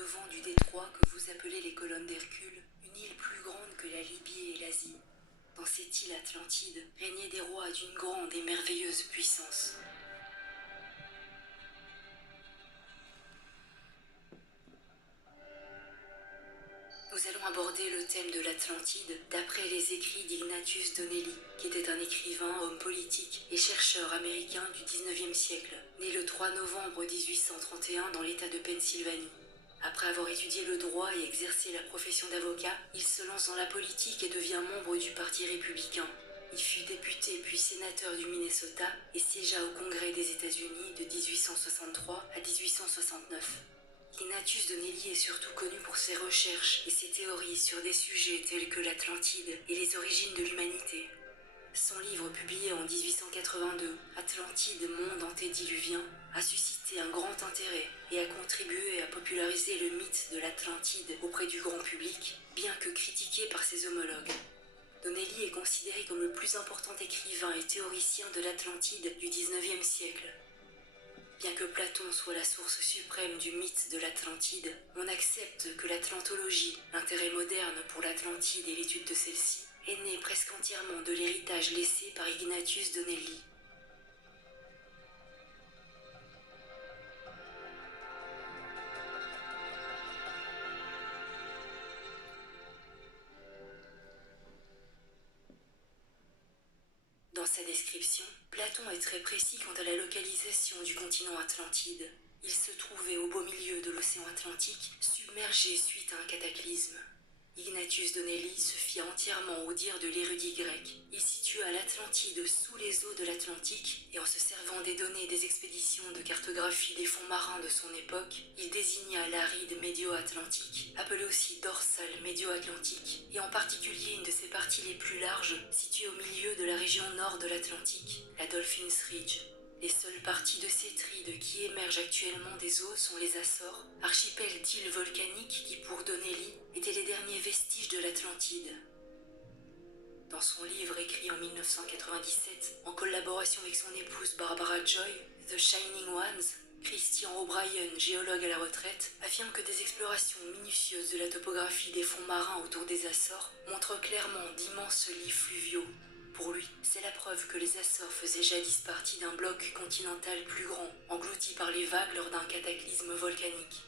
au-devant du détroit que vous appelez les colonnes d'Hercule, une île plus grande que la Libye et l'Asie. Dans cette île Atlantide régnaient des rois d'une grande et merveilleuse puissance. Nous allons aborder le thème de l'Atlantide d'après les écrits d'Ignatius Donnelly, qui était un écrivain, homme politique et chercheur américain du XIXe siècle, né le 3 novembre 1831 dans l'État de Pennsylvanie. Après avoir étudié le droit et exercé la profession d'avocat, il se lance dans la politique et devient membre du Parti républicain. Il fut député puis sénateur du Minnesota et siégea au Congrès des États-Unis de 1863 à 1869. Ignatius Donnelly est surtout connu pour ses recherches et ses théories sur des sujets tels que l'Atlantide et les origines de l'humanité. Son livre publié en 1882, Atlantide, monde antédiluvien, a suscité un grand intérêt et a contribué à populariser le mythe de l'Atlantide auprès du grand public, bien que critiqué par ses homologues. Donnelly est considéré comme le plus important écrivain et théoricien de l'Atlantide du XIXe siècle. Bien que Platon soit la source suprême du mythe de l'Atlantide, on accepte que l'atlantologie, l'intérêt moderne pour l'Atlantide et l'étude de celle-ci, est née presque entièrement de l'héritage laissé par Ignatius Donnelly. Dans sa description, Platon est très précis quant à la localisation du continent Atlantide. Il se trouvait au beau milieu de l'océan Atlantique, submergé suite à un cataclysme. Ignatius Donnelly se fia entièrement au dire de l'érudit grec. Il situa l'Atlantide sous les eaux de l'Atlantique et en se servant des données des expéditions de cartographie des fonds marins de son époque, il désigna l'aride médio-atlantique, appelée aussi dorsale médio-atlantique, et en particulier une de ses parties les plus larges, située au milieu de la région nord de l'Atlantique, la Dolphins Ridge. Les seules parties de cette ride qui émergent actuellement des eaux sont les Açores, archipel d'îles volcaniques qui, pour Donnelly, étaient les derniers vestiges de l'Atlantide. Dans son livre écrit en 1997, en collaboration avec son épouse Barbara Joy, The Shining Ones, Christian O'Brien, géologue à la retraite, affirme que des explorations minutieuses de la topographie des fonds marins autour des Açores montrent clairement d'immenses lits fluviaux. Pour lui, c'est la preuve que les Açores faisaient jadis partie d'un bloc continental plus grand, englouti par les vagues lors d'un cataclysme volcanique.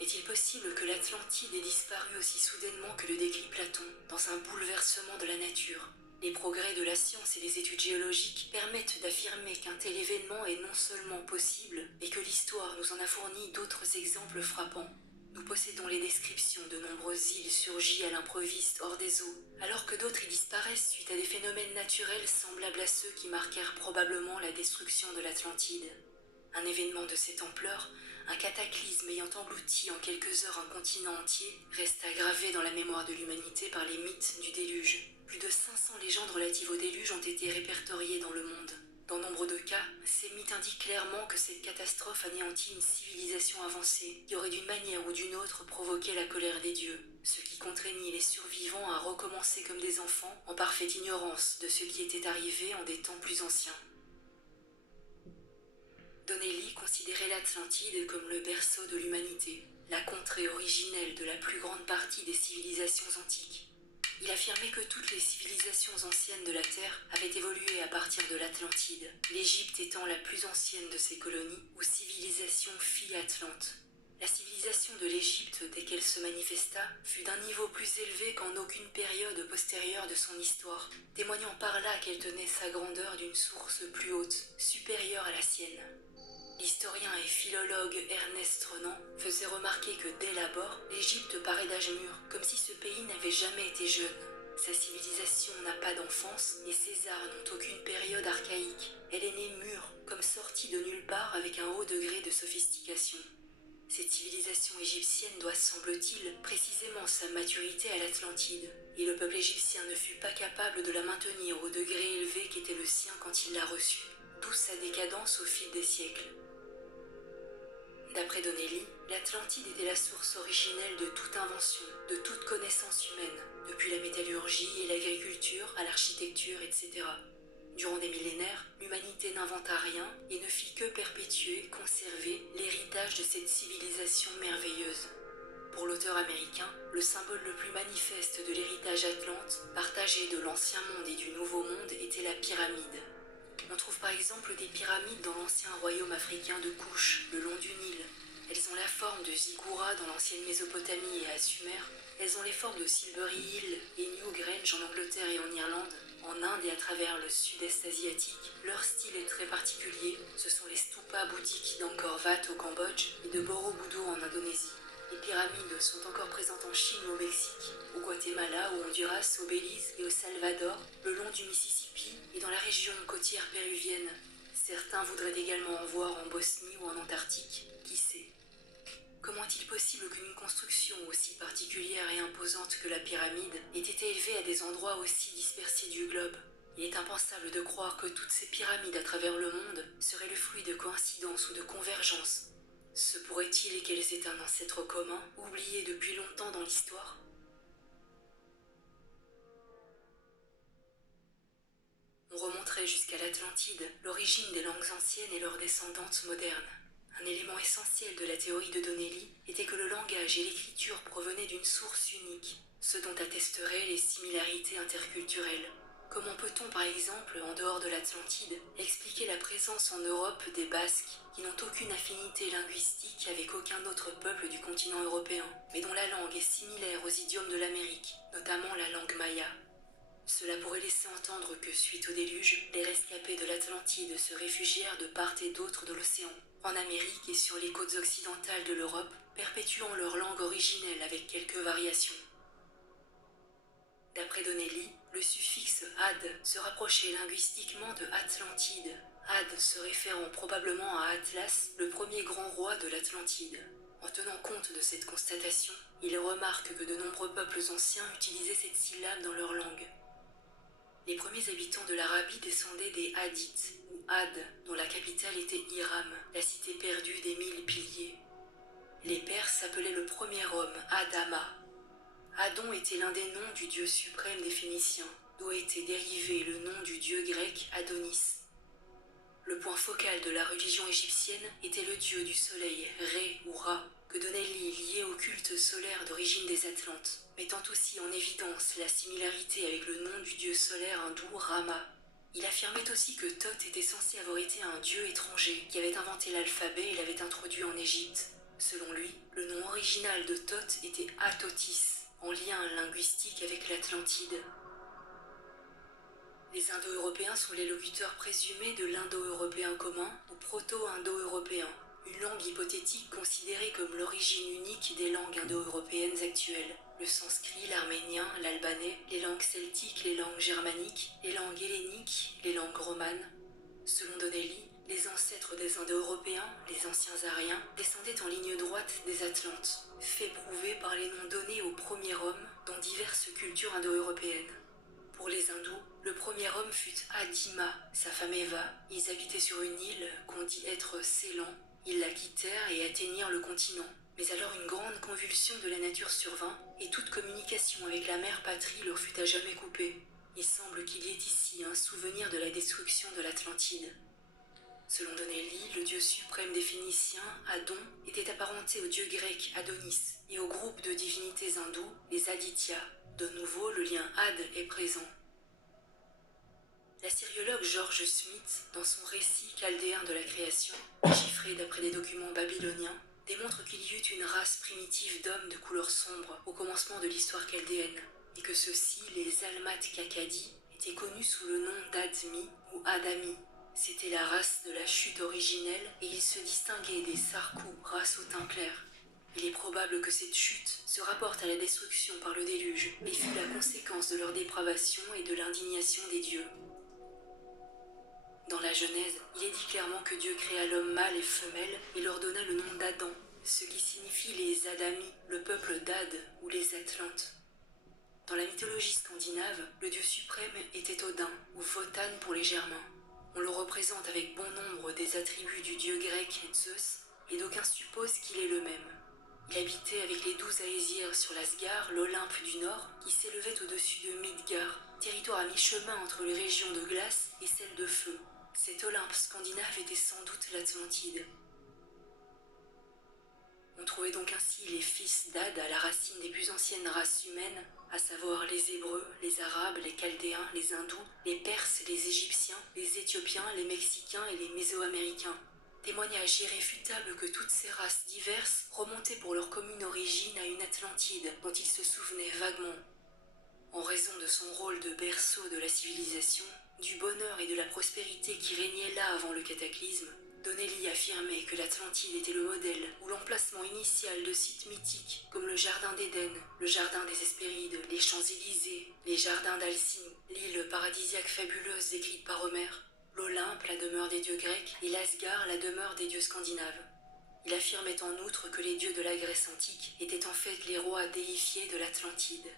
Est-il possible que l'Atlantide ait disparu aussi soudainement que le décrit Platon, dans un bouleversement de la nature ? Les progrès de la science et des études géologiques permettent d'affirmer qu'un tel événement est non seulement possible, mais que l'histoire nous en a fourni d'autres exemples frappants. Nous possédons les descriptions de nombreuses îles surgies à l'improviste hors des eaux, alors que d'autres y disparaissent suite à des phénomènes naturels semblables à ceux qui marquèrent probablement la destruction de l'Atlantide. Un événement de cette ampleur, un cataclysme ayant englouti en quelques heures un continent entier, resta gravé dans la mémoire de l'humanité par les mythes du déluge. Plus de 500 légendes relatives au déluge ont été répertoriées dans le monde. Dans nombre de cas, ces mythes indiquent clairement que cette catastrophe anéantit une civilisation avancée qui aurait d'une manière ou d'une autre provoqué la colère des dieux, ce qui contraignit les survivants à recommencer comme des enfants en parfaite ignorance de ce qui était arrivé en des temps plus anciens. Donnelly considérait l'Atlantide comme le berceau de l'humanité, la contrée originelle de la plus grande partie des civilisations antiques. Il affirmait que toutes les civilisations anciennes de la Terre avaient évolué à partir de l'Atlantide, l'Égypte étant la plus ancienne de ces colonies, ou civilisation fille Atlante. La civilisation de l'Égypte, dès qu'elle se manifesta, fut d'un niveau plus élevé qu'en aucune période postérieure de son histoire, témoignant par là qu'elle tenait sa grandeur d'une source plus haute, supérieure à la sienne. L'historien et philologue Ernest Renan faisait remarquer que dès l'abord, l'Égypte paraît d'âge mûr, comme si ce pays n'avait jamais été jeune. Sa civilisation n'a pas d'enfance et ses arts n'ont aucune période archaïque. Elle est née mûre, comme sortie de nulle part avec un haut degré de sophistication. Cette civilisation égyptienne doit, semble-t-il, précisément sa maturité à l'Atlantide, et le peuple égyptien ne fut pas capable de la maintenir au degré élevé qu'était le sien quand il l'a reçue, d'où sa décadence au fil des siècles. D'après Donnelly, l'Atlantide était la source originelle de toute invention, de toute connaissance humaine, depuis la métallurgie et l'agriculture à l'architecture, etc. Durant des millénaires, l'humanité n'inventa rien et ne fit que perpétuer, conserver l'héritage de cette civilisation merveilleuse. Pour l'auteur américain, le symbole le plus manifeste de l'héritage atlante, partagé de l'ancien monde et du nouveau monde, était la pyramide. On trouve par exemple des pyramides dans l'ancien royaume africain de Kouch, le long du Nil. Elles ont la forme de Ziggoura dans l'ancienne Mésopotamie et à Sumer. Elles ont les formes de Silbury Hill et Newgrange en Angleterre et en Irlande. En Inde et à travers le sud-est asiatique, leur style est très particulier. Ce sont les stupas bouddhiques d'Angkor Wat au Cambodge et de Borobudur en Indonésie. Les pyramides sont encore présentes en Chine ou au Mexique, au Guatemala, au Honduras, au Belize et au Salvador, le long du Mississippi et dans la région côtière péruvienne. Certains voudraient également en voir en Bosnie ou en Antarctique, qui sait. Comment est-il possible qu'une construction aussi particulière et imposante que la pyramide ait été élevée à des endroits aussi dispersés du globe? Il est impensable de croire que toutes ces pyramides à travers le monde seraient le fruit de coïncidences ou de convergences. Se pourrait-il qu'elles aient un ancêtre commun, oublié depuis longtemps dans l'histoire? On remonterait jusqu'à l'Atlantide, l'origine des langues anciennes et leurs descendantes modernes. Un élément essentiel de la théorie de Donnelly était que le langage et l'écriture provenaient d'une source unique, ce dont attesteraient les similarités interculturelles. Comment peut-on, par exemple, en dehors de l'Atlantide, expliquer la présence en Europe des Basques, qui n'ont aucune affinité linguistique avec aucun autre peuple du continent européen, mais dont la langue est similaire aux idiomes de l'Amérique, notamment la langue maya? Cela pourrait laisser entendre que, suite au déluge, les rescapés de l'Atlantide se réfugièrent de part et d'autre de l'océan, en Amérique et sur les côtes occidentales de l'Europe, perpétuant leur langue originelle avec quelques variations. D'après Donnelly, le suffixe « ad » se rapprochait linguistiquement de Atlantide, Ad se référant probablement à Atlas, le premier grand roi de l'Atlantide. En tenant compte de cette constatation, il remarque que de nombreux peuples anciens utilisaient cette syllabe dans leur langue. Les premiers habitants de l'Arabie descendaient des Hadites, ou Had, dont la capitale était Hiram, la cité perdue des 1000 piliers. Les Perses s'appelaient le premier homme Adama. Adon était l'un des noms du dieu suprême des Phéniciens, d'où était dérivé le nom du dieu grec Adonis. Le point focal de la religion égyptienne était le dieu du soleil, Ré ou Ra, que Donnelly liait au culte solaire d'origine des Atlantes, mettant aussi en évidence la similarité avec le nom du dieu solaire hindou Rama. Il affirmait aussi que Thoth était censé avoir été un dieu étranger qui avait inventé l'alphabet et l'avait introduit en Égypte. Selon lui, le nom original de Thoth était Athotis, en lien linguistique avec l'Atlantide. Les Indo-Européens sont les locuteurs présumés de l'Indo-Européen commun ou proto-Indo-Européen, une langue hypothétique considérée comme l'origine unique des langues indo-européennes actuelles. Le sanskrit, l'arménien, l'albanais, les langues celtiques, les langues germaniques, les langues helléniques, les langues romanes. Selon Donnelly, les ancêtres des Indo-Européens, les anciens Ariens, descendaient en ligne droite des Atlantes, fait prouver par les noms donnés aux premiers hommes dans diverses cultures indo-européennes. Pour les hindous, le premier homme fut Adima, sa femme Eva. Ils habitaient sur une île qu'on dit être Ceylan. Ils la quittèrent et atteignirent le continent. Mais alors une grande convulsion de la nature survint et toute communication avec la mère patrie leur fut à jamais coupée. Il semble qu'il y ait ici un souvenir de la destruction de l'Atlantide. Selon Donnelly, le dieu suprême des Phéniciens, Adon, était apparenté au dieu grec Adonis et au groupe de divinités hindoues, les Aditya. De nouveau, le lien Ad est présent. L'assyriologue George Smith, dans son récit chaldéen de la création, chiffré d'après des documents babyloniens, démontre qu'il y eut une race primitive d'hommes de couleur sombre au commencement de l'histoire chaldéenne, et que ceux-ci, les Almat-Kakadi, étaient connus sous le nom d'Admi ou Adami. C'était la race de la chute originelle et ils se distinguaient des Sarkou, race au teint clair. Il est probable que cette chute se rapporte à la destruction par le déluge et fut la conséquence de leur dépravation et de l'indignation des dieux. Dans la Genèse, il est dit clairement que Dieu créa l'homme mâle et femelle et leur donna le nom d'Adam, ce qui signifie les Adami, le peuple d'Ad ou les Atlantes. Dans la mythologie scandinave, le dieu suprême était Odin ou Wotan pour les Germains. On le représente avec bon nombre des attributs du dieu grec Zeus et d'aucuns supposent qu'il est le même. Il habitait avec les 12 Aésirs sur l'Asgard, l'Olympe du Nord, qui s'élevait au-dessus de Midgard, territoire à mi-chemin entre les régions de glace et celles de feu. Cet Olympe scandinave était sans doute l'Atlantide. On trouvait donc ainsi les fils d'Ad à la racine des plus anciennes races humaines, à savoir les Hébreux, les Arabes, les Chaldéens, les Hindous, les Perses, les Égyptiens, les Éthiopiens, les Mexicains et les Mésoaméricains. Témoignage irréfutable que toutes ces races diverses remontaient pour leur commune origine à une Atlantide dont ils se souvenaient vaguement. En raison de son rôle de berceau de la civilisation, du bonheur et de la prospérité qui régnaient là avant le cataclysme, Donnelly affirmait que l'Atlantide était le modèle ou l'emplacement initial de sites mythiques comme le Jardin d'Éden, le Jardin des Hespérides, les Champs-Élysées, les Jardins d'Alcine, l'île paradisiaque fabuleuse décrite par Homère, l'Olympe, la demeure des dieux grecs, et l'Asgard, la demeure des dieux scandinaves. Il affirmait en outre que les dieux de la Grèce antique étaient en fait les rois déifiés de l'Atlantide.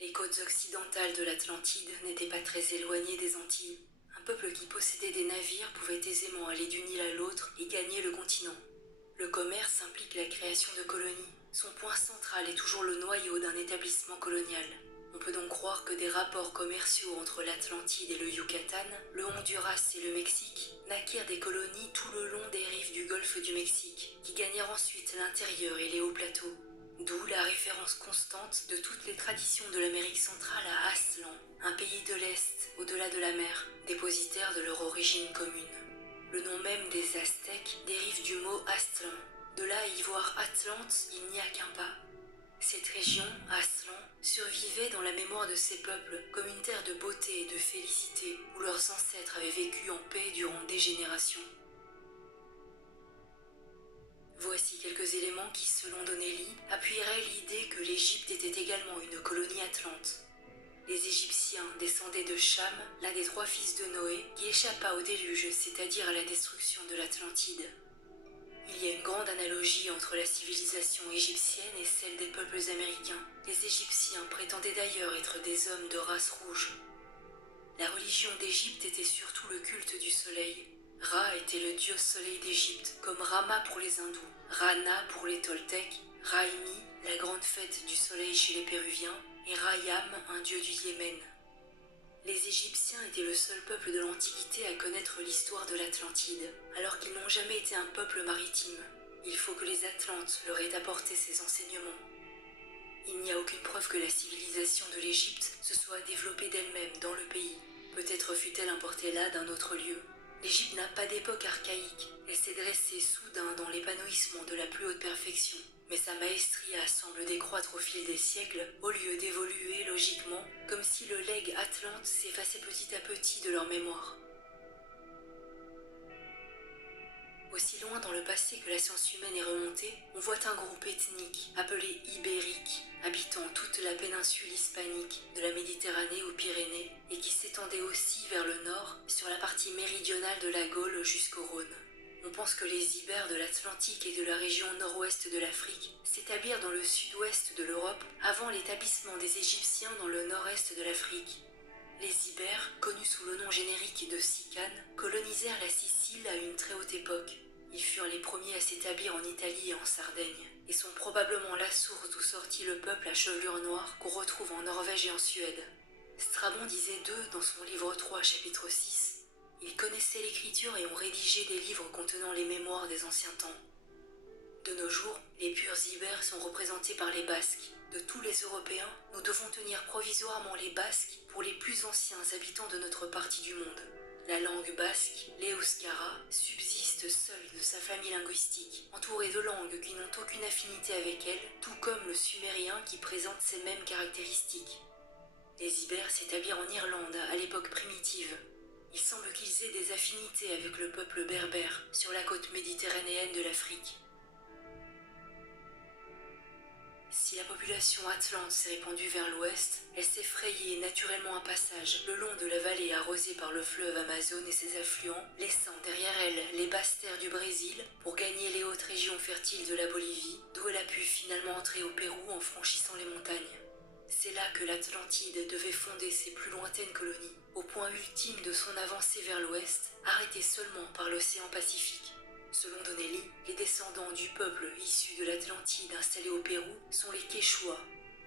Les côtes occidentales de l'Atlantide n'étaient pas très éloignées des Antilles. Un peuple qui possédait des navires pouvait aisément aller d'une île à l'autre et gagner le continent. Le commerce implique la création de colonies. Son point central est toujours le noyau d'un établissement colonial. On peut donc croire que des rapports commerciaux entre l'Atlantide et le Yucatan, le Honduras et le Mexique naquirent des colonies tout le long des rives du golfe du Mexique, qui gagnèrent ensuite l'intérieur et les hauts plateaux. D'où la référence constante de toutes les traditions de l'Amérique centrale à Aztlán, un pays de l'Est, au-delà de la mer, dépositaire de leur origine commune. Le nom même des Aztèques dérive du mot Aztlán. De là à y voir Atlante, il n'y a qu'un pas. Cette région, Aztlán, survivait dans la mémoire de ces peuples comme une terre de beauté et de félicité où leurs ancêtres avaient vécu en paix durant des générations. Voici quelques éléments qui, selon Donnelly, appuieraient l'idée que l'Égypte était également une colonie atlante. Les Égyptiens descendaient de Cham, l'un des 3 fils de Noé, qui échappa au déluge, c'est-à-dire à la destruction de l'Atlantide. Il y a une grande analogie entre la civilisation égyptienne et celle des peuples américains. Les Égyptiens prétendaient d'ailleurs être des hommes de race rouge. La religion d'Égypte était surtout le culte du soleil. Ra était le dieu soleil d'Égypte, comme Rama pour les hindous, Rana pour les toltèques, Raimi, la grande fête du soleil chez les péruviens, et Rayam, un dieu du Yémen. Les Égyptiens étaient le seul peuple de l'Antiquité à connaître l'histoire de l'Atlantide, alors qu'ils n'ont jamais été un peuple maritime. Il faut que les Atlantes leur aient apporté ces enseignements. Il n'y a aucune preuve que la civilisation de l'Égypte se soit développée d'elle-même dans le pays. Peut-être fut-elle importée là d'un autre lieu. L'Égypte n'a pas d'époque archaïque. Elle s'est dressée soudain dans l'épanouissement de la plus haute perfection. Mais sa maestria semble décroître au fil des siècles, au lieu d'évoluer logiquement, comme si le legs atlante s'effaçait petit à petit de leur mémoire. Aussi loin dans le passé que la science humaine est remontée, on voit un groupe ethnique appelé ibérique, habitant toute la péninsule hispanique, de la Méditerranée aux Pyrénées, et qui s'étendait aussi vers le nord, sur la partie méridionale de la Gaule jusqu'au Rhône. On pense que les Ibères de l'Atlantique et de la région nord-ouest de l'Afrique s'établirent dans le sud-ouest de l'Europe avant l'établissement des Égyptiens dans le nord-est de l'Afrique. Les Ibères, connus sous le nom générique de Sicanes, colonisèrent la Sicile à une très haute époque. Ils furent les premiers à s'établir en Italie et en Sardaigne, et sont probablement la source d'où sortit le peuple à chevelure noire qu'on retrouve en Norvège et en Suède. Strabon disait d'eux dans son livre 3, chapitre 6, « Ils connaissaient l'écriture et ont rédigé des livres contenant les mémoires des anciens temps. » De nos jours, les purs Ibères sont représentés par les Basques. De tous les Européens, nous devons tenir provisoirement les Basques pour les plus anciens habitants de notre partie du monde. La langue basque, l'euskara, subsiste seule de sa famille linguistique, entourée de langues qui n'ont aucune affinité avec elle, tout comme le sumérien qui présente ces mêmes caractéristiques. Les Ibères s'établirent en Irlande à l'époque primitive. Il semble qu'ils aient des affinités avec le peuple berbère sur la côte méditerranéenne de l'Afrique. Si la population atlante s'est répandue vers l'ouest, elle s'est frayé naturellement un passage le long de la vallée arrosée par le fleuve Amazone et ses affluents, laissant derrière elle les basses terres du Brésil pour gagner les hautes régions fertiles de la Bolivie, d'où elle a pu finalement entrer au Pérou en franchissant les montagnes. C'est là que l'Atlantide devait fonder ses plus lointaines colonies, au point ultime de son avancée vers l'ouest, arrêtée seulement par l'océan Pacifique. Selon Donnelly, les descendants du peuple issu de l'Atlantide installé au Pérou sont les Quechua.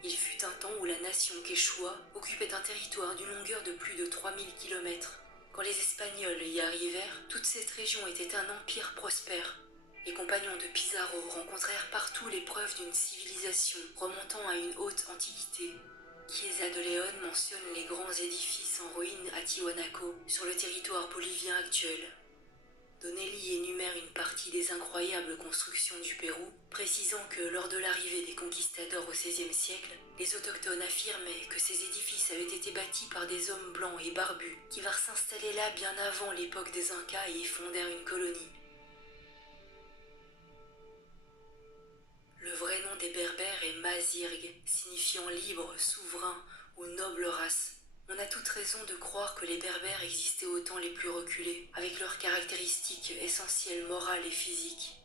Il fut un temps où la nation Quechua occupait un territoire d'une longueur de plus de 3000 km. Quand les Espagnols y arrivèrent, toute cette région était un empire prospère. Les compagnons de Pizarro rencontrèrent partout les preuves d'une civilisation remontant à une haute antiquité. Chiesa de León mentionne les grands édifices en ruine à Tiwanaku, sur le territoire bolivien actuel. Donnelly énumère une partie des incroyables constructions du Pérou, précisant que lors de l'arrivée des conquistadors au XVIe siècle, les autochtones affirmaient que ces édifices avaient été bâtis par des hommes blancs et barbus qui vinrent s'installer là bien avant l'époque des Incas et y fondèrent une colonie. Le vrai nom des Berbères est Mazirg, signifiant libre, souverain ou noble race. On a toute raison de croire que les Berbères existaient au temps les plus reculés, avec leurs caractéristiques essentielles morales et physiques.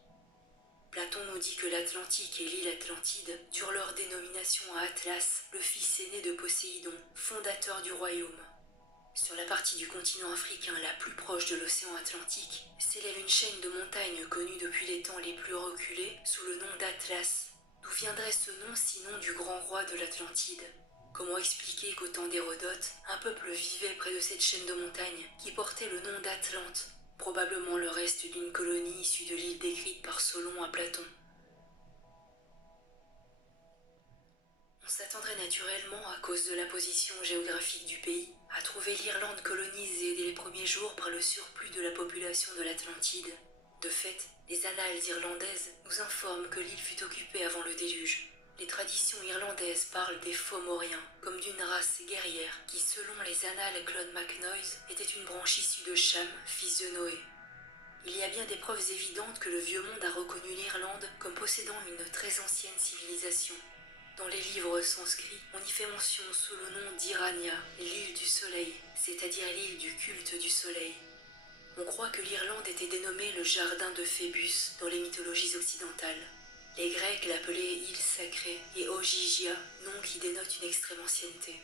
Platon nous dit que l'Atlantique et l'île Atlantide durent leur dénomination à Atlas, le fils aîné de Poséidon, fondateur du royaume. Sur la partie du continent africain la plus proche de l'océan Atlantique, s'élève une chaîne de montagnes connue depuis les temps les plus reculés sous le nom d'Atlas. D'où viendrait ce nom sinon du grand roi de l'Atlantide? Comment expliquer qu'au temps d'Hérodote, un peuple vivait près de cette chaîne de montagnes qui portait le nom d'Atlante, probablement le reste d'une colonie issue de l'île décrite par Solon à Platon? On s'attendrait naturellement, à cause de la position géographique du pays, à trouver l'Irlande colonisée dès les premiers jours par le surplus de la population de l'Atlantide. De fait, les annales irlandaises nous informent que l'île fut occupée avant le déluge. Les traditions irlandaises parlent des Fomoriens comme d'une race guerrière qui, selon les annales Claude MacNoise, était une branche issue de Cham, fils de Noé. Il y a bien des preuves évidentes que le vieux monde a reconnu l'Irlande comme possédant une très ancienne civilisation. Dans les livres sanscrits, on y fait mention sous le nom d'Irania, l'île du soleil, c'est-à-dire l'île du culte du soleil. On croit que l'Irlande était dénommée le jardin de Phébus dans les mythologies occidentales. Les Grecs l'appelaient île sacrée et Ogygia, nom qui dénote une extrême ancienneté.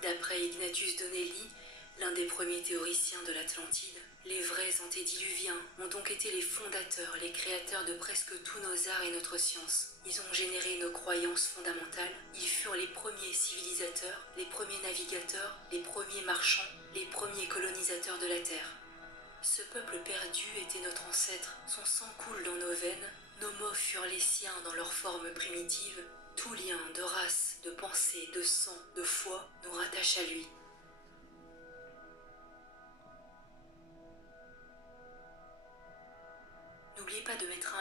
D'après Ignatius Donnelly, l'un des premiers théoriciens de l'Atlantide, les vrais antédiluviens ont donc été les fondateurs, les créateurs de presque tous nos arts et notre science. Ils ont généré nos croyances fondamentales, ils furent les premiers civilisateurs, les premiers navigateurs, les premiers marchands, les premiers colonisateurs de la Terre. Ce peuple perdu était notre ancêtre, son sang coule dans nos veines, nos mots furent les siens dans leur forme primitive, tout lien de race, de pensée, de sang, de foi nous rattache à lui. N'oubliez pas de mettre un